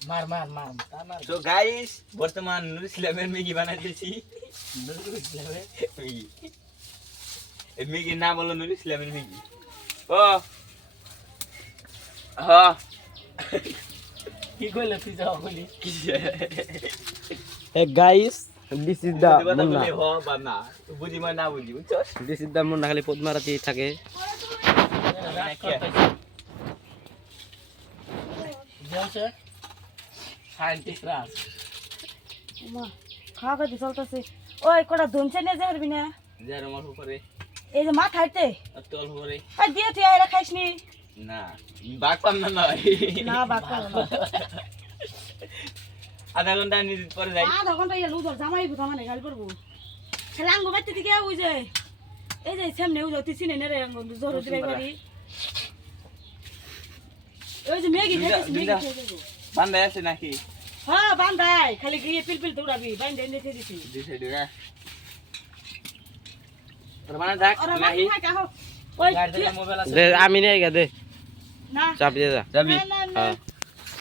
মার মার মার মার তো গাইস বর্তমান নুর ইসলামের ম্যাগি বানাইতেছি নুরুল ইসলামের ম্যাগি এই ম্যাগির নাম হলো নুর ইসলামের ম্যাগি ও হ্যাঁ কি কইলে তুই যাও বলি কি Hey guys, this is the কথা Munna. বলে হ বা না বুঝি মানে না বুঝি বুঝছস This is the Munna খালি পদ মারাতি থাকে। জলছে সায়েন্টিস্ট রাজ মা খাওয়া খাইতে চলতেছে ওই কটা ধনছে নিয়ে যাবি না যার আমার উপরে এই যে মা খাইতে আর তোর উপরে আর দিয়ে তুই এরা খাইসনি না বাগ পাম না নয় না বাবা আধা ঘন্টা নিজে পরে যাই আধা ঘন্টা ইয়ে লুদর জামাই বুঝা মানে গাল করবো খেলাঙ্গ বাইতে দিকে ওই যে এই যে সামনে ওই যে তুই চিনে নেরে আঙ্গ জোর দিবে বাড়ি ওই যে ম্যাগি খাইছিস ম্যাগি খেয়ে যাবো বান্দায় আছে নাকি হ্যাঁ বান্ধাই খালি গিয়ে পিলপিল দৌড়াবি বাইন্দে এনে খেয়ে দিছি দুই সাইডে না তোর মানে দেখ ওরা নাকি বাকি থাকে ওই গাড়ি থেকে মোবাইল আছে দে আমি নিয়ে গা দে না চাপ দিয়ে যা যাবি না না হ্যাঁ